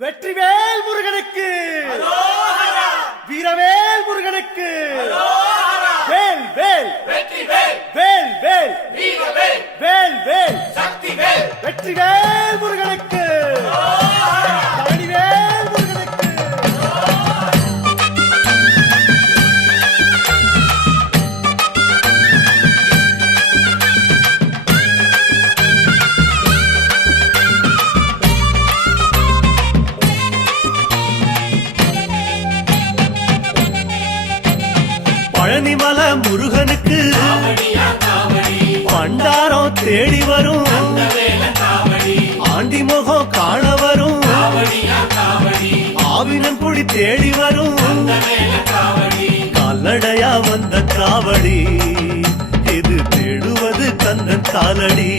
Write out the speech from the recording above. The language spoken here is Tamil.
வெற்றிவேல் முருகனுக்கு, வீரவேல் முருகனுக்கு, வேல் வேல் வேல் வேல் வேல் வேல் வெற்றிவேல் முருகனுக்கு, தனிவேல் முருகனுக்கு. பழனிமலை முருகனுக்கு பண்டாரம் தேடி வரும், ஆண்டி முகம் காண வரும், ஆவினங்குடி தேடி வரும், கால்நடையா வந்த காவடி இது தேடுவது கந்தன் காலடி.